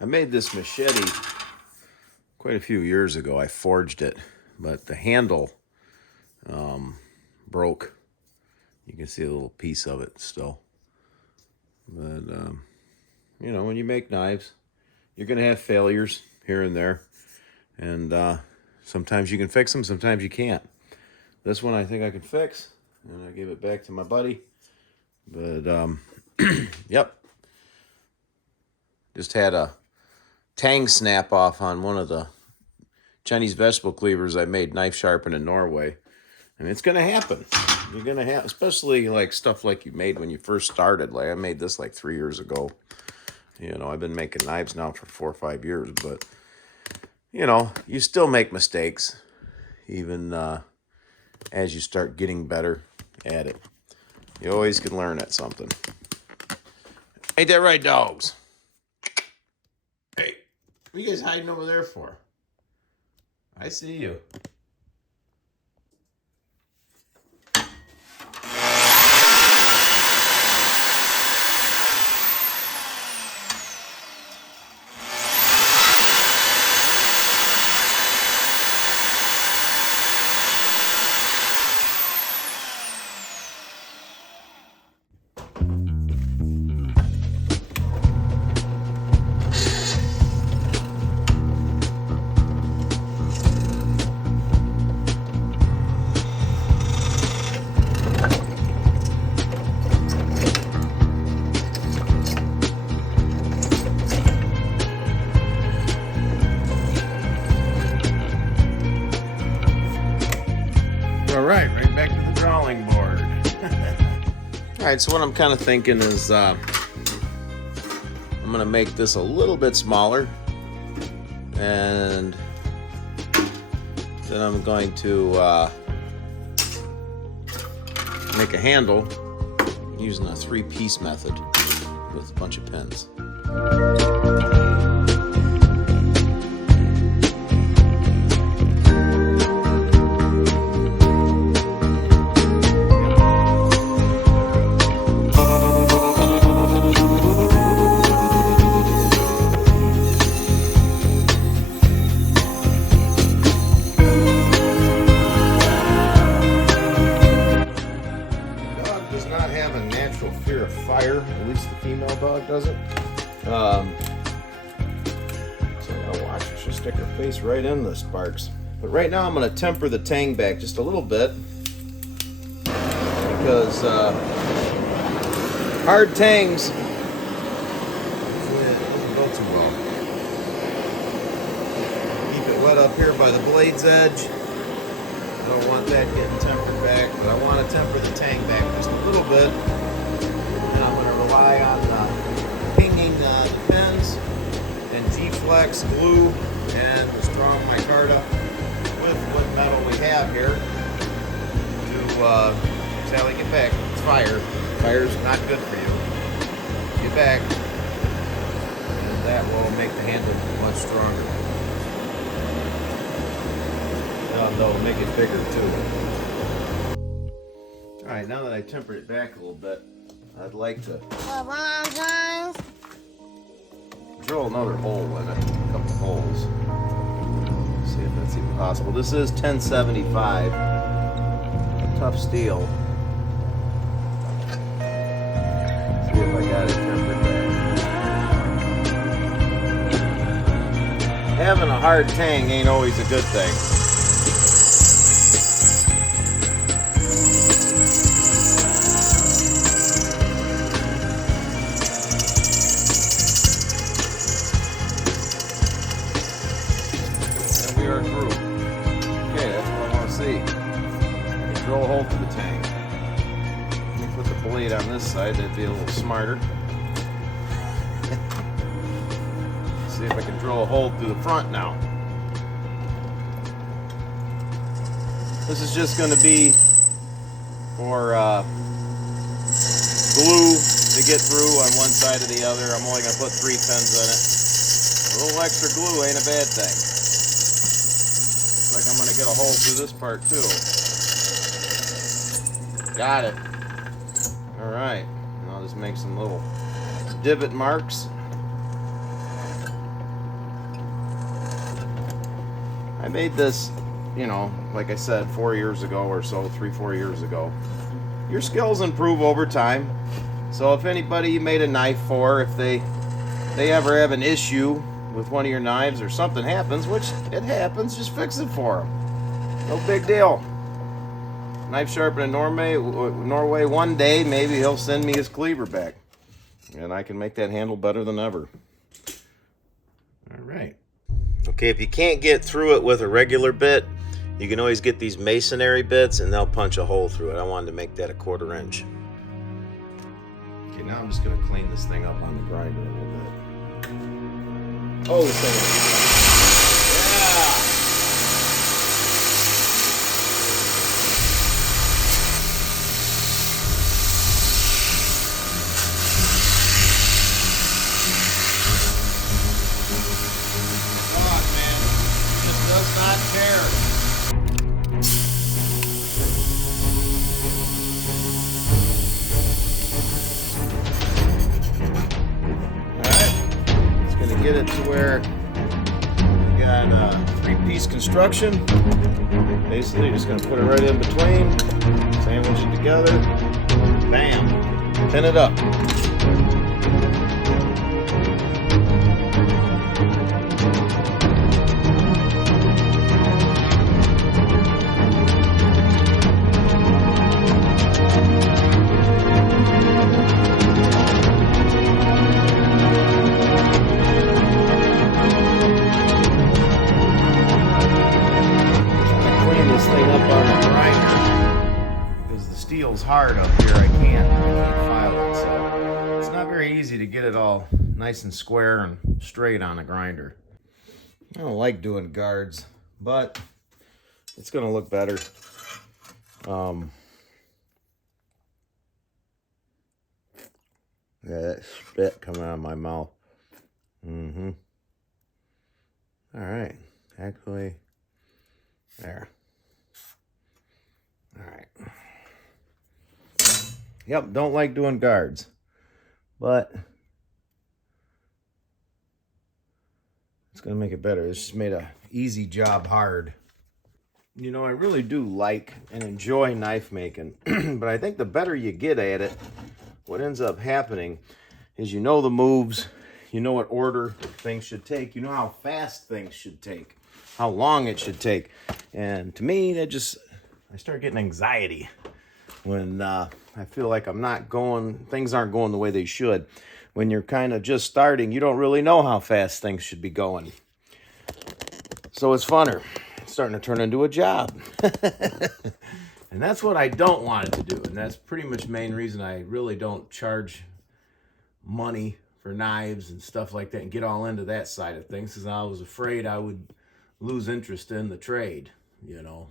I made this machete quite a few years ago. I forged it, but the handle broke. You can see a little piece of it still. But, you know, when you make knives, you're going to have failures here and there. And sometimes you can fix them, sometimes you can't. This one I think I can fix, and I gave it back to my buddy. But, yep. Just had a tang snap off on one of the Chinese vegetable cleavers I made knife sharpen in Norway. I mean, it's going to happen. You're going to have, especially like stuff like you made when you first started. Like I made this like 3 years ago. You know, I've been making knives now for 4 or 5 years, but you know, you still make mistakes, even as you start getting better at it. You always can learn at something. Ain't that right, dogs? Hey, what are you guys hiding over there for? I see you. All right back to the drawing board. All right, so what I'm kind of thinking is I'm going to make this a little bit smaller, and then I'm going to make a handle using a 3-piece method with a bunch of pins. Fear of fire, at least the female dog doesn't. So I gotta watch her. She'll stick her face right in the sparks. But right now I'm gonna temper the tang back just a little bit because hard tangs. Keep it wet up here by the blade's edge. I don't want that getting tempered back, but I want to temper the tang back just a little bit. I'm going to rely on pinging the pins and G-Flex glue and the strong micarta with what metal we have here to Sally, get back. It's fire. Fire's not good for you. Get back, and that will make the handle much stronger. No, make it bigger too. All right, now that I tempered it back a little bit, I'd like to drill another hole in it, a couple holes. See if that's even possible. This is 1075, a tough steel. See if I got it tempered back. Having a hard tang ain't always a good thing. Through. Okay, that's what I want to see. Drill a hole through the tank. Let me put the blade on this side, that'd be a little smarter. See if I can drill a hole through the front now. This is just going to be for glue to get through on one side or the other. I'm only going to put 3 pins in it. A little extra glue ain't a bad thing. Like I'm going to get a hole through this part too. Got it. Alright. I'll just make some little divot marks. I made this, you know, like I said, 4 years ago or so, 3-4 years ago. Your skills improve over time. So if anybody you made a knife for, if they ever have an issue with one of your knives or something happens, which it happens, just fix it for them. No big deal. Knife sharpener in Norway, one day maybe he'll send me his cleaver back, and I can make that handle better than ever. All right. Okay, if you can't get through it with a regular bit, you can always get these masonry bits and they'll punch a hole through it. I wanted to make that a 1/4 inch. Okay, now I'm just going to clean this thing up on the grinder a little bit. Oh, this thing is... Yeah! Get it to where you got a 3-piece construction. Basically, you're just going to put it right in between, sandwich it together, bam, pin it up. Steel's hard up here. I can't file it, so it's not very easy to get it all nice and square and straight on a grinder. I don't like doing guards, but it's gonna look better. Yeah, that spit coming out of my mouth. All right, actually, there. All right. Yep, don't like doing guards, but it's going to make it better. It's just made a easy job hard. You know, I really do like and enjoy knife making, but I think the better you get at it, what ends up happening is you know the moves, you know what order things should take, you know how fast things should take, how long it should take. And to me, that just, I start getting anxiety when I feel like things aren't going the way they should. When you're kind of just starting, you don't really know how fast things should be going. So it's funner. It's starting to turn into a job. And that's what I don't want it to do. And that's pretty much the main reason I really don't charge money for knives and stuff like that and get all into that side of things, because I was afraid I would lose interest in the trade, you know.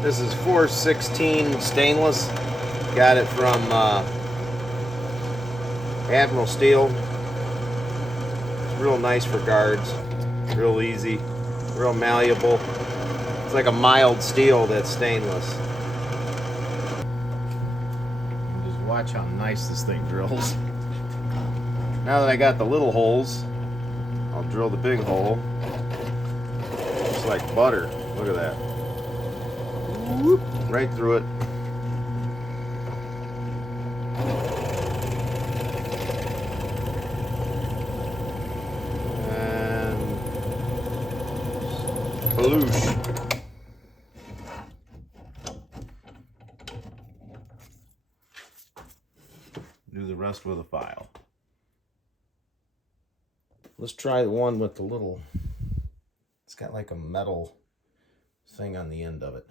This is 416 stainless. Got it from Admiral Steel. It's real nice for guards. Real easy. Real malleable. It's like a mild steel that's stainless. Just watch how nice this thing drills. Now that I got the little holes, I'll drill the big hole. It's like butter. Look at that. Whoop, right through it. And kaloosh. Do the rest with a file. Let's try the one with the little, it's got like a metal thing on the end of it.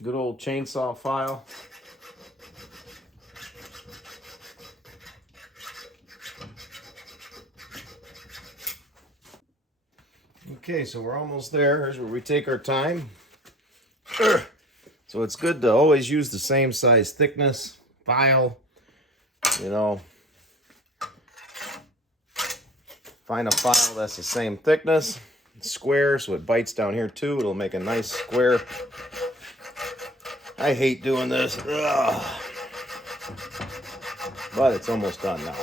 Good old chainsaw file. Okay, so we're almost there. Here's where we take our time. So it's good to always use the same size thickness file. You know, find a file that's the same thickness. It's square, so it bites down here too. It'll make a nice square I hate doing this. Ugh. But it's almost done now.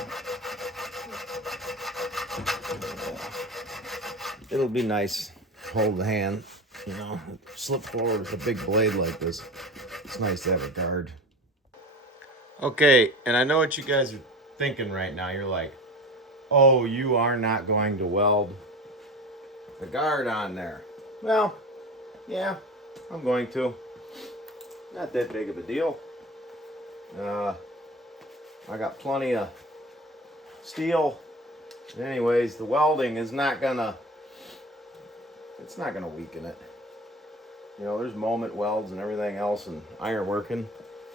It'll be nice. Hold the hand, you know, slip forward with a big blade like this. It's nice to have a guard. Okay, and I know what you guys are thinking right now. You're like, oh, you are not going to weld the guard on there. Well, yeah, I'm going to. Not that big of a deal. I got plenty of steel. Anyways, the welding is not gonna, it's not gonna weaken it. You know, there's moment welds and everything else and iron working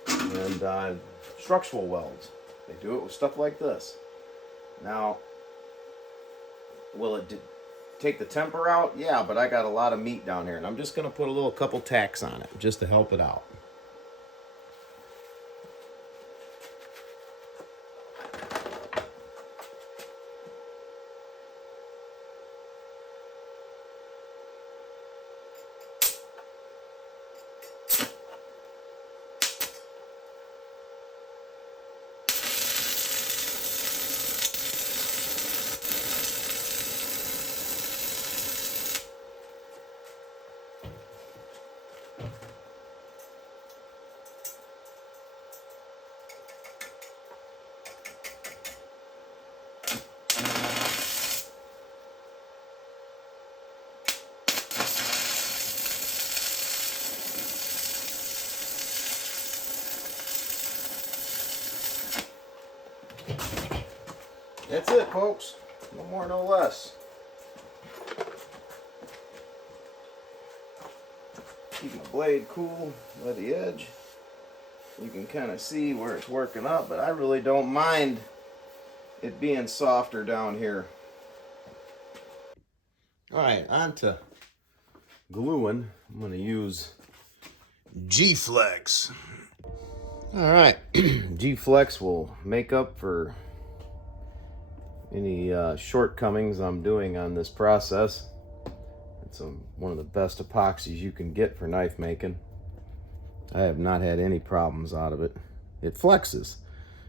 and structural welds. They do it with stuff like this. Now, will it take the temper out? Yeah, but I got a lot of meat down here and I'm just gonna put a couple tacks on it just to help it out. That's it, folks. No more, no less. Keep my blade cool by the edge. You can kind of see where it's working up, but I really don't mind it being softer down here. Alright, on to gluing. I'm going to use G-Flex. Alright, G-Flex will make up for any shortcomings I'm doing on this process. It's one of the best epoxies you can get for knife making. I have not had any problems out of it. It flexes.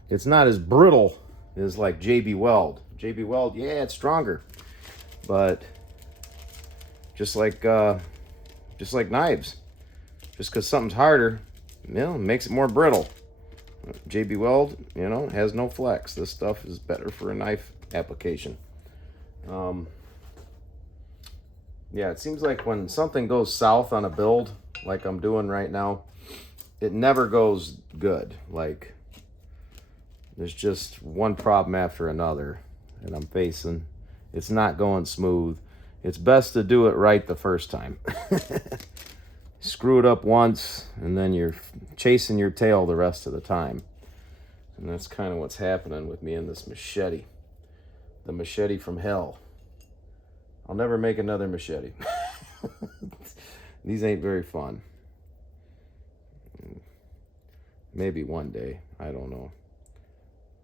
It's not as brittle as like JB Weld. JB Weld, yeah, it's stronger, but just like knives, just because something's harder, you know, makes it more brittle. JB Weld, you know, has no flex. This stuff is better for a knife application. Yeah, it seems like when something goes south on a build, like I'm doing right now, it never goes good. Like, there's just one problem after another that I'm facing. It's not going smooth. It's best to do it right the first time. Screw it up once, and then you're chasing your tail the rest of the time. And that's kind of what's happening with me in this machete. The machete from hell. I'll never make another machete. These ain't very fun. Maybe one day, I don't know.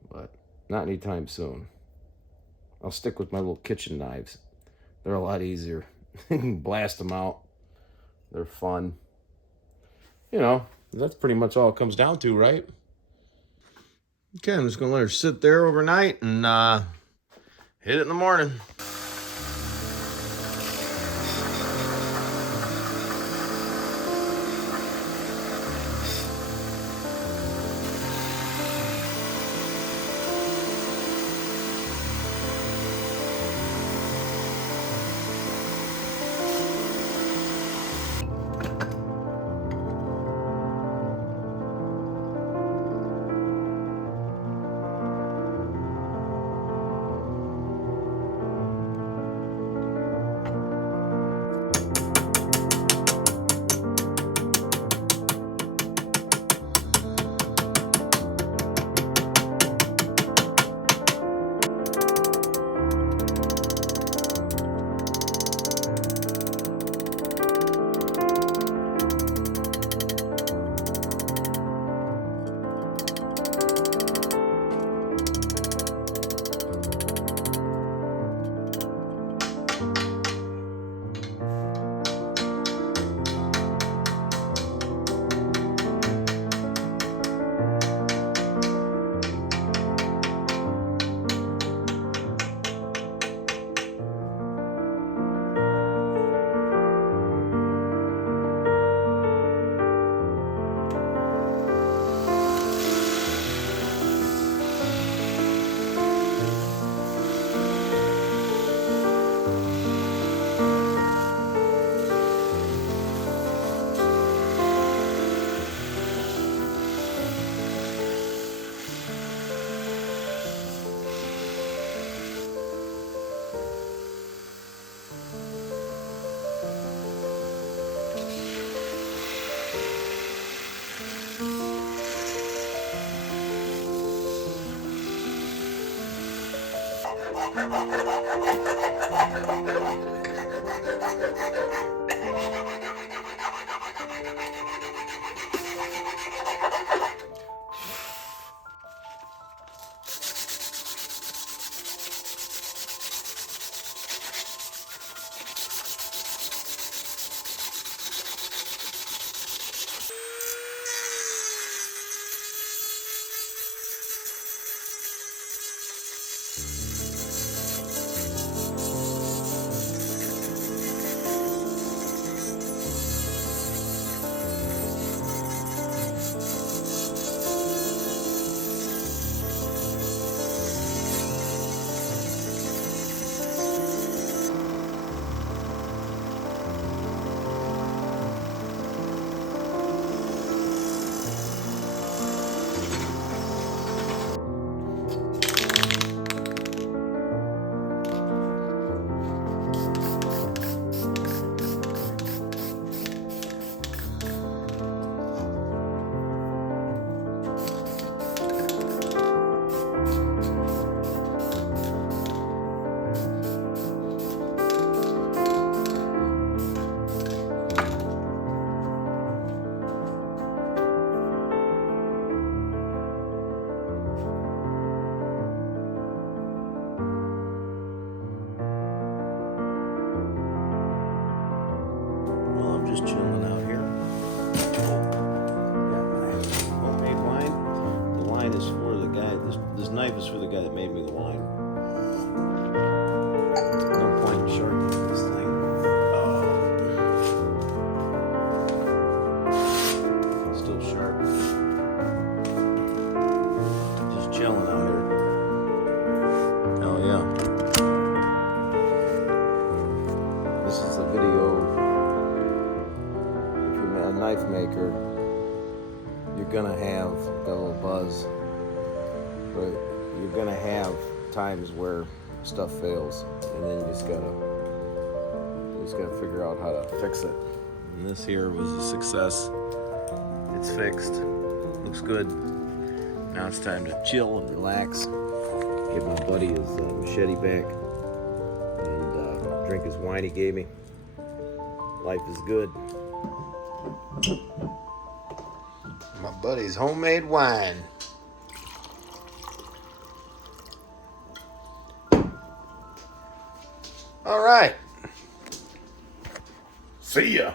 But not anytime soon. I'll stick with my little kitchen knives. They're a lot easier. You can blast them out. They're fun. You know, that's pretty much all it comes down to, right? Okay, I'm just gonna let her sit there overnight and hit it in the morning. Well, I'm just chilling out here. Got my homemade wine. The wine is for the guy. This knife is for the guy that made me the wine. No point in sharpening this thing. Still sharp. Just chilling out here. Oh yeah. This is a video. If you're a knife maker, you're gonna have a little buzz, but you're gonna have times where stuff fails, and then you just gotta figure out how to fix it. And this here was a success. It's fixed. Looks good. Now it's time to chill and relax. Give my buddy his machete back and drink his wine he gave me. Life is good. My buddy's homemade wine. All right. See ya.